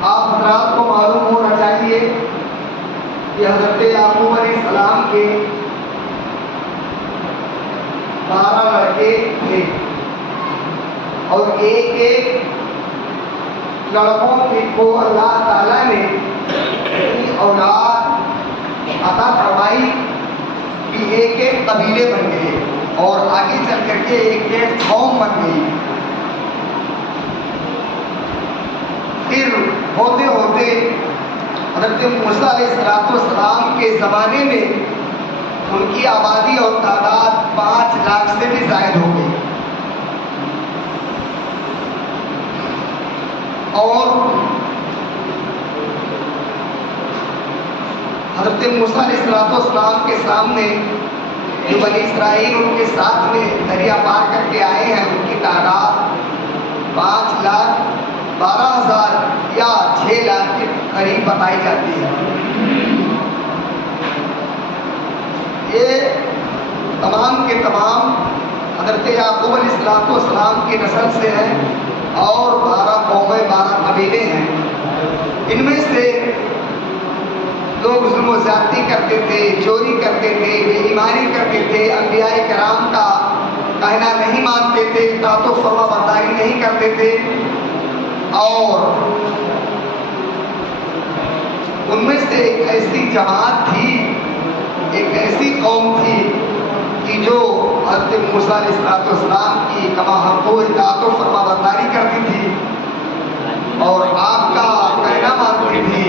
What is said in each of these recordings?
آپ حضرات کو معلوم ہونا چاہیے کہ حضرت یعقوب علیہ السلام کے 12 لڑکے تھے اور ایک لڑکوں کو اللہ تعالیٰ نے اولاد عطا فرمائی کہ ایک قبیلے بن گئے اور آگے چل کر کے ایک قوم بن گئی. پھر ہوتے ہوتے حضرت موسیٰ علیہ السلام کے زمانے میں ان کی آبادی اور تعداد 5 لاکھ سے بھی زائد ہو گئی اور حضرت موسیٰ علیہ السلام کے سامنے جو بنی اسرائیل ان کے ساتھ میں دریا پار کر کے آئے ہیں ان کی تعداد 5,12,000 یا 6 لاکھ کے قریب بتائی جاتی ہے. یہ تمام کے تمام حضرت یعقوب علیہ السلام کی نسل سے ہیں اور 12 قومیں 12 قبیلے ہیں. ان میں سے لوگ ظلم و زیادتی کرتے تھے، چوری کرتے تھے، بے ایمانی کرتے تھے، انبیاء کرام کا کہنا نہیں مانتے تھے، اطاعت و فرما برداری نہیں کرتے تھے. اور ان میں سے ایک ایسی جماعت تھی، ایک ایسی قوم تھی کہ جو حضرت موسیٰ علیہ السلام کی کما حق و اطاعت و فرما برداری کرتی تھی اور آپ کا کہنا مانتی تھی،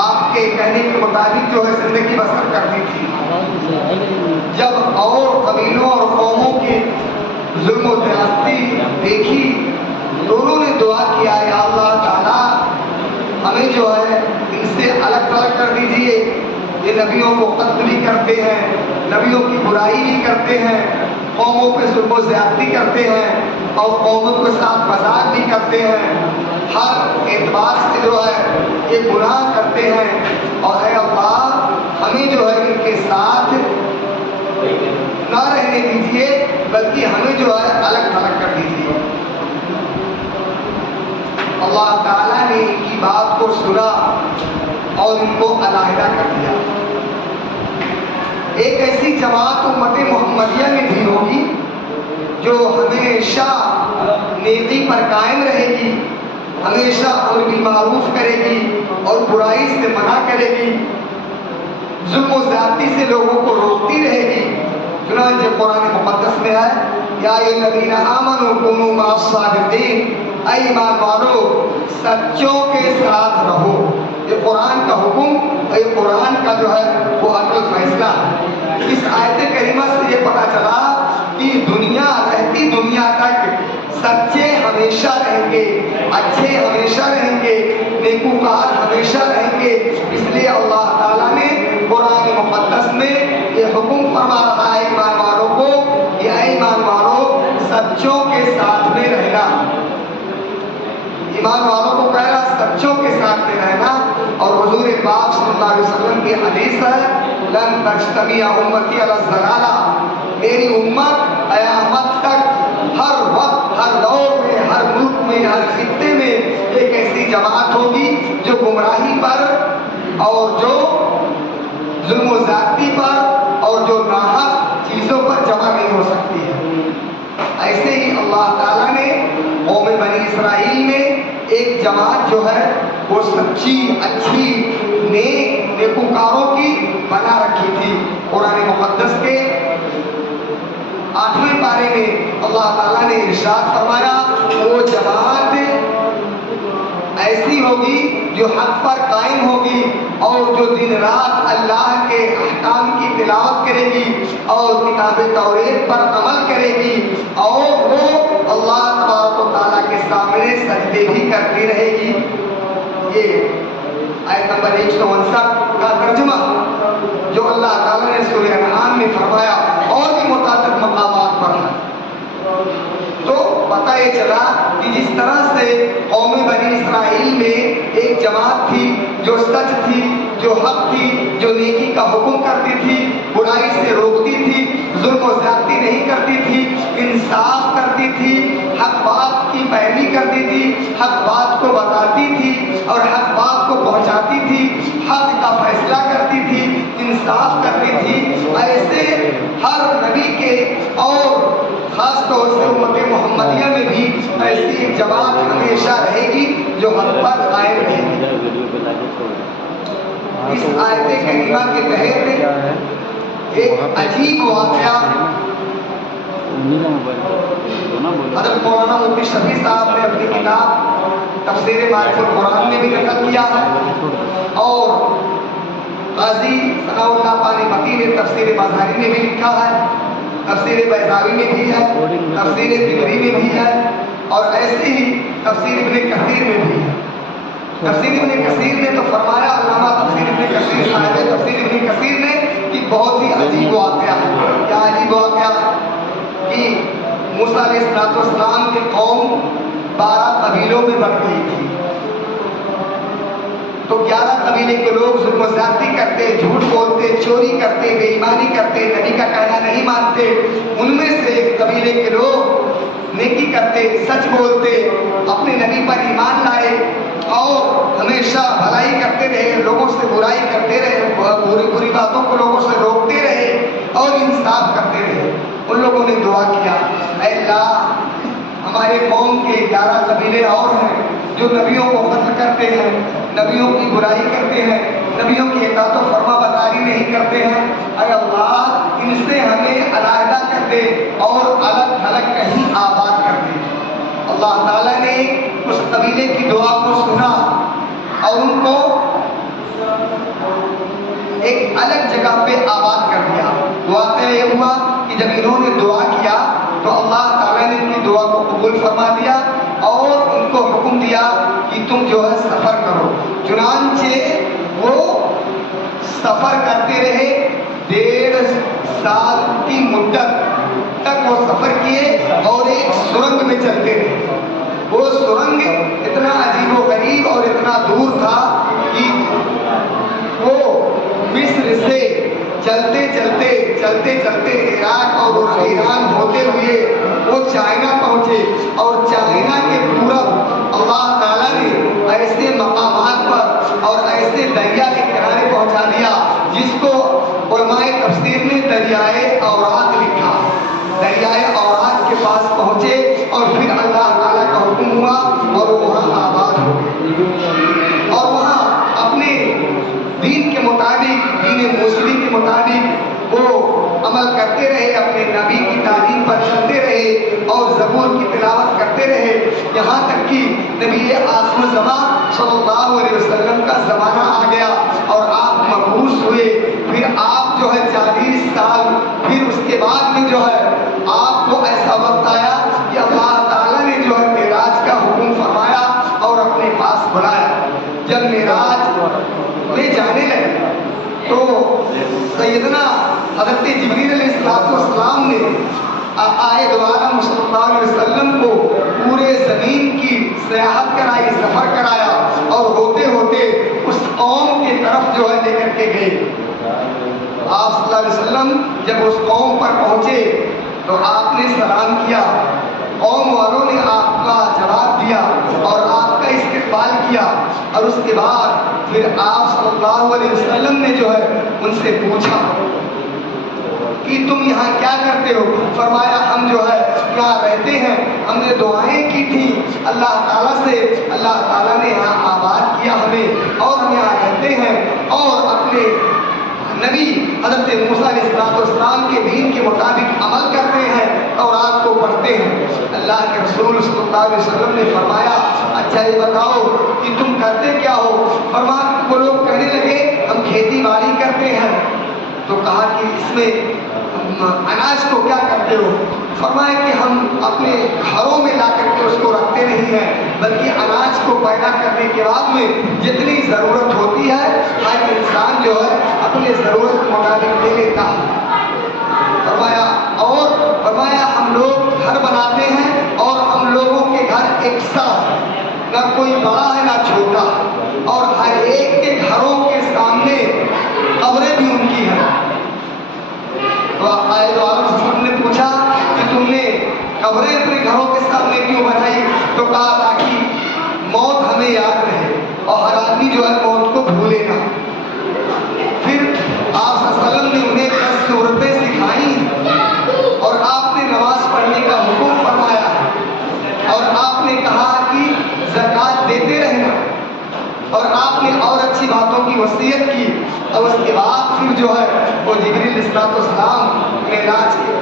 آپ کے کہنے کے مطابق جو ہے زندگی بسر کرتی تھی. جب اور قبیلوں اور قوموں کی ظلم و زیادتی دیکھی دونوں نے دعا کیا، یا اللہ تعالیٰ ہمیں جو ہے ان سے الگ تھلگ کر دیجئے. یہ نبیوں کو قتل بھی کرتے ہیں، نبیوں کی برائی بھی کرتے ہیں، قوموں پہ ظلم و زیادتی کرتے ہیں اور قوموں کے ساتھ مذاق بھی کرتے ہیں، ہر اعتبار سے جو ہے یہ گناہ کرتے ہیں. اور اے اللہ ہمیں جو ہے ان کے ساتھ نہ رہنے دیجئے بلکہ ہمیں جو ہے الگ تھلگ کر دیجئے. اللہ تعالیٰ نے ان کی بات کو سنا اور ان کو علیحدہ کر دیا. ایک ایسی جماعت امت محمدیہ میں بھی ہوگی جو ہمیشہ نیکی پر قائم رہے گی، ہمیشہ امر بالمعروف کرے گی اور برائی سے منع کرے گی، ظلم و زیادتی سے لوگوں کو روکتی رہے گی. چنانچہ قرآن مقدس میں ہے، یا الذین آمنوا کونوا مع الصادقین، اے ایمان والو سچوں کے ساتھ رہو. یہ قرآن کا حکم اور یہ قرآن کا جو ہے وہ عدل فیصلہ ہے. اس آیت کریمہ سے یہ پتہ چلا کہ دنیا رہتی دنیا تک سچے ہمیشہ رہیں گے، اچھے ہمیشہ رہیں گے، نیکوکار ہمیشہ رہیں گے. اس لیے اللہ تعالیٰ نے قرآن مقدس میں یہ حکم فرما رہا ہے ایمان والوں کو کہ اے ایمان والوں سچوں کے ساتھ میں رہنا. ایمان والوں کو کہہ رہا سچوں کے ساتھ میں رہنا. اور حضور پاک صلی اللہ علیہ وسلم کی حدیث ہے، لن تجتمع امتی علی الضلالہ، میری امت قیامت تک ہر وقت، ہر دور میں، ہر ملک میں، ہر خطے میں ایک ایسی جماعت ہوگی جو گمراہی پر اور جو ظلم و زیادتی پر اور جو ناحق چیزوں پر جمع نہیں ہو سکتی ہے. ایسے ہی اللہ تعالیٰ نے قوم بنی اسرائیل میں ایک جماعت جو ہے وہ سچی، اچھی، نیکوکاروں کی بنا رکھی تھی. قرآن مقدس کے 8ویں پارے میں اللہ تعالیٰ نے ارشاد فرمایا وہ جماعت ایسی ہوگی جو حق پر قائم ہوگی اور جو دن رات اللہ کے احکام کی تلاوت کرے گی اور کتاب توریت پر عمل کرے گی اور وہ اللہ تبارک و تعالیٰ کے سامنے سجدے بھی کرتی رہے گی. یہ آیت نمبر 159 کا ترجمہ جو اللہ تعالیٰ نے سورہ انعام میں فرمایا اور بھی متعدد مقامات پر ہے. تو پتہ یہ چلا کہ جس طرح سے قوم بنی اسرائیل میں ایک جماعت تھی جو سچ تھی، جو حق تھی، جو نیکی کا حکم کرتی تھی، برائی سے روکتی تھی، ظلم و زیادتی نہیں کرتی تھی، انصاف کرتی تھی، حق بات کی پیروی کرتی تھی، حق بات کو بتاتی انصاف کرتی تھی، ایسے ہر نبی کے اور خاص طور سے امت محمدیہ میں بھی ایسی ایک جماعت ہمیشہ رہے گی جو حق پر قائم رہے گی۔ اس آیت کریمہ کے تحت میں ایک عجیب واقعہ حضرت مولانا مفتی شفیع صاحب نے اپنی کتاب تفسیر معرف القرآن میں بھی نقل کیا ہے، اور قاضی ثناء اللہ پانی متی نے تفسیر مظہری میں بھی لکھا ہے، تفسیر بیضاوی میں بھی ہے، تفسیر طبری میں بھی ہے، اور ایسے ہی تفسیر ابن کثیر میں بھی ہے۔ تفسیر ابن کثیر نے تو فرمایا، علامہ تفسیر ابن کثیر صاحب تفسیر ابن کثیر نے کہ بہت ہی عجیب واقعہ ہے۔ کیا عجیب واقعہ کہ موسیٰ علیہ السلام کی قوم 12 قبیلوں میں بٹ گئی تھی، تو 11 قبیلے کے لوگ ظلم و زیادتی کرتے، جھوٹ بولتے، چوری کرتے، بے ایمانی کرتے، نبی کا کہنا نہیں مانتے۔ ان میں سے ایک قبیلے کے لوگ نیکی کرتے، سچ بولتے، اپنے نبی پر ایمان لائے اور ہمیشہ بھلائی کرتے رہے، لوگوں سے برائی کرتے رہے، بری باتوں کو لوگوں سے روکتے رہے اور انصاف کرتے رہے۔ ان لوگوں نے دعا کیا، اے اللہ ہمارے قوم کے 11 قبیلے اور ہیں جو نبیوں کو قتل کرتے ہیں، نبیوں کی برائی کرتے ہیں، نبیوں کی اطاعت و فرما برداری نہیں کرتے ہیں، اے اللہ ان سے ہمیں علیحدہ کر دے اور الگ تھلگ کہیں آباد کر دے۔ اللہ تعالیٰ نے اس قبیلے کی دعا کو سنا اور ان کو ایک الگ جگہ پہ آباد کر دیا۔ واقعہ یہ ہوا کہ جب انہوں نے دعا کیا تو اللہ تعالیٰ نے ان کی دعا کو قبول فرما دیا اور ان کو حکم دیا کہ تم جو ہے سفر کرو۔ چنانچہ وہ سفر کرتے رہے، 1.5 سال کی مدت تک وہ سفر کیے اور ایک سرنگ میں چلتے رہے۔ وہ سرنگ اتنا عجیب و غریب اور اتنا دور تھا کہ وہ مصر سے چلتے چلتے عراق اور ایران ہوتے ہوئے وہ چائنا پہنچے، اور چائنا کے پورب اللہ تعالیٰ نے ایسے مقامات پر اور ایسے دریا کے کنارے پہنچا دیا جس کو علماء تفسیر نے دریائے اورات لکھا۔ دریائے اورات کے پاس پہنچے اور پھر اللہ تعالیٰ کا حکم ہوا اور وہ وہاں آباد ہو گئے، اور وہاں اپنے دین کے مطابق، دین موسوی کے مطابق وہ عمل کرتے رہے، اپنے نبی کی تعلیم پر چلتے رہے اور زبور کی تلاوت کرتے رہے، یہاں تک کہ نبی آخر الزمان صلی اللہ علیہ وسلم کا زمانہ آ گیا اور آپ مبعوث ہوئے۔ پھر آپ جو ہے 40 سال، پھر اس کے بعد میں جو ہے آپ کو ایسا وقت آیا کہ اللہ تعالیٰ نے جو ہے معراج کا حکم فرمایا اور اپنے پاس بلایا۔ جب معراج میں جانے لگے تو سیدنا حضرت جبریل علیہ السلام نے آقائے دو عالم صلی اللہ علیہ وسلم کو پورے زمین کی سیاحت کرائی، سفر کرایا، اور ہوتے ہوتے اس قوم کی طرف جو ہے لے کر کے گئے۔ آپ صلی اللہ علیہ وسلم جب اس قوم پر پہنچے تو آپ نے سلام کیا، قوم والوں نے آپ کا جواب دیا اور آپ کا استقبال کیا، اور اس کے بعد پھر آپ صلی اللہ علیہ وسلم نے جو ہے ان سے پوچھا کہ تم یہاں کیا کرتے ہو؟ فرمایا ہم جو ہے یہاں رہتے ہیں، ہم نے دعائیں کی تھی اللہ تعالیٰ سے، اللہ تعالیٰ نے یہاں آباد کیا ہمیں، اور ہم یہاں رہتے ہیں اور اپنے نبی حضرت موسیٰ علیہ السلام کے دین کے مطابق عمل کرتے ہیں اور آپ کو پڑھتے ہیں۔ اللہ کے رسول صلی اللہ علیہ وسلم نے فرمایا اچھا یہ بتاؤ کہ تم کرتے کیا ہو؟ فرمایا وہ لوگ کہنے لگے ہم کھیتی باڑی کرتے ہیں۔ تو کہا کہ اس میں اناج کو کیا کرتے ہو؟ فرمایا کہ ہم اپنے گھروں میں لا کر کے اس کو رکھتے نہیں ہیں، بلکہ اناج کو پیدا کرنے کے بعد میں جتنی ضرورت ہوتی ہے ہر انسان جو ہے اپنے ضرورت کے مطابق لے لیتا ہے۔ فرمایا اور فرمایا ہم لوگ گھر بناتے ہیں اور ہم لوگوں کے گھر ایک ساتھ، نہ کوئی بڑا ہے نہ چھوٹا، اور ہر ایک کے گھروں کے سامنے قبریں بھی ان کی ہیں۔ تو عائد عالم صلی اللہ علیہ وسلم نے پوچھا کہ تم نے قبریں اپنے گھروں کے سامنے کیوں بنائی؟ تو کہا تاکہ موت ہمیں یاد رہے اور ہر آدمی جو ہے موت کو بھولے نہ۔ پھر آپ صلی اللہ علیہ آپ نے کہا کہ زکوٰۃ دیتے رہنا، اور آپ نے اور اچھی باتوں کی وصیت کی، اور اس کے بعد پھر جو ہے وہ جبریل علیہ السلام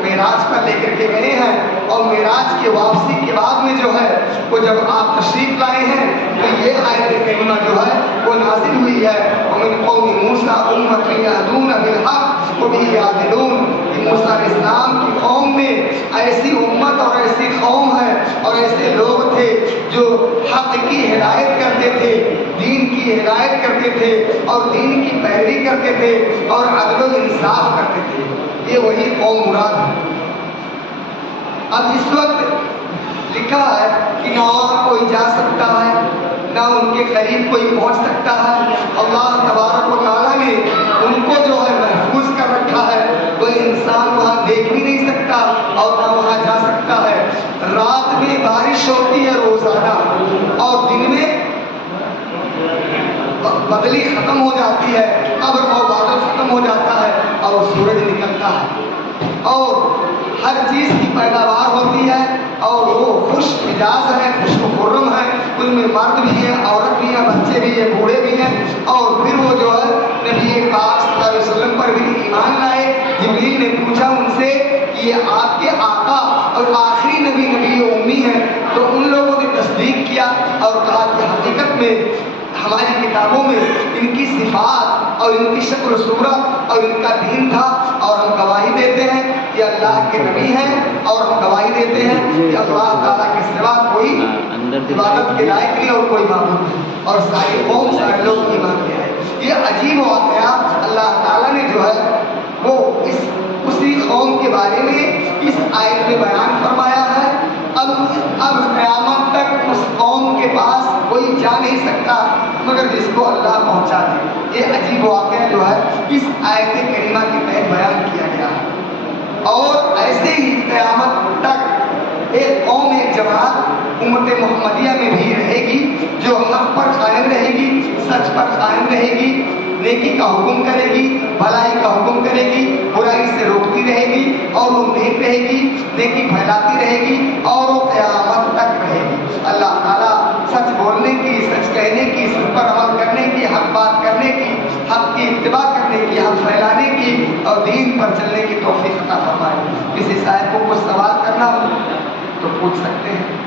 معراج پر لے کر کے گئے ہیں، اور معراج کے واپسی کے بعد میں جو ہے وہ جب آپ تشریف لائے ہیں تو یہ آیت کریمہ جو ہے وہ نازل ہوئی ہے، وَمِنْ قَوْمِ مُوسَىٰ أُمَّةٌ يَهْدُونَ بِالْحَقِّ وَبِهِ يَعْدِلُونَ، کہ موسیٰ علیہ السلام کی قوم میں ایسی امت اور ایسی قوم ہے اور ایسے لوگ تھے جو حق کی ہدایت کرتے تھے، دین کی ہدایت کرتے تھے اور دین کی پیروی کرتے تھے اور عدل و انصاف کرتے تھے۔ یہ وہی قوم مراد ہے۔ اب اس وقت لکھا ہے کہ نہ اور کوئی جا سکتا ہے، نہ ان کے قریب کوئی پہنچ سکتا ہے، اللہ تبارک و تعالیٰ نے ان کو جو ہے محفوظ کر رکھا ہے، کوئی انسان وہاں دیکھ بھی نہیں سکتا اور نہ وہاں جا سکتا ہے۔ رات میں بارش ہوتی ہے روزانہ، اور دن میں بدلی ختم ہو جاتی ہے، ابر اور بادل ختم ہو جاتا ہے اور سورج نکلتا ہے، اور ہر چیز کی پیداوار ہوتی ہے، اور وہ خوش مزاج ہے، خوش و خرم ہے، ان میں مرد بھی ہیں، عورت بھی ہیں، بچے بھی ہیں، بوڑھے بھی ہیں، اور پھر وہ جو ہے نبی پاک صلی اللہ علیہ وسلم پر بھی ایمان لائے۔ جبریل نے پوچھا ان سے کہ یہ آپ کے آقا اور آخری نبی امی ہیں، تو ان لوگوں نے تصدیق کیا اور کہا کہ حقیقت میں ہماری کتابوں میں ان کی صفات اور ان کی شکل و صورت اور ان کا دین تھا، اور ہم گواہی دیتے ہیں کہ اللہ کے نبی ہیں، اور ہم گواہی دیتے ہیں کہ اللہ تعالیٰ کے سوا کوئی عبادت کے لائق نہیں اور کوئی معبود نہیں، اور ساری قوم سارے لوگ ایمان لے آئے۔ یہ عجیب واقعہ اللہ تعالیٰ نے جو ہے وہ اسی قوم کے بارے میں اس آیت میں بیان فرمایا ہے۔ اب قیامت تک اس قوم کے پاس کوئی جا نہیں سکتا مگر جس کو اللہ پہنچا دے۔ یہ عجیب واقعہ جو ہے اس آیت کریمہ کے تحت بیان کیا گیا ہے، اور ایسے ہی قیامت تک ایک قوم، ایک جماعت امت محمدیہ میں بھی رہے گی جو حق پر قائم رہے گی، سچ پر قائم رہے گی، نیکی کا حکم کرے گی، بھلائی کا حکم کرے گی، برائی سے روکتی رہے گی، اور وہ نیک رہے گی، نیکی پھیلاتی رہے گی، اور وہ قیامت تک رہے گی۔ اللہ تعالیٰ سچ بولنے کی، سچ کہنے کی، سچ پر عمل کرنے کی، حق بات کرنے کی، حق کی اتباع کرنے کی، حق پھیلانے کی اور دین پر چلنے کی توفیق عطا فرمائے۔ کسی صاحب کو کچھ سوال کرنا ہو تو پوچھ سکتے ہیں۔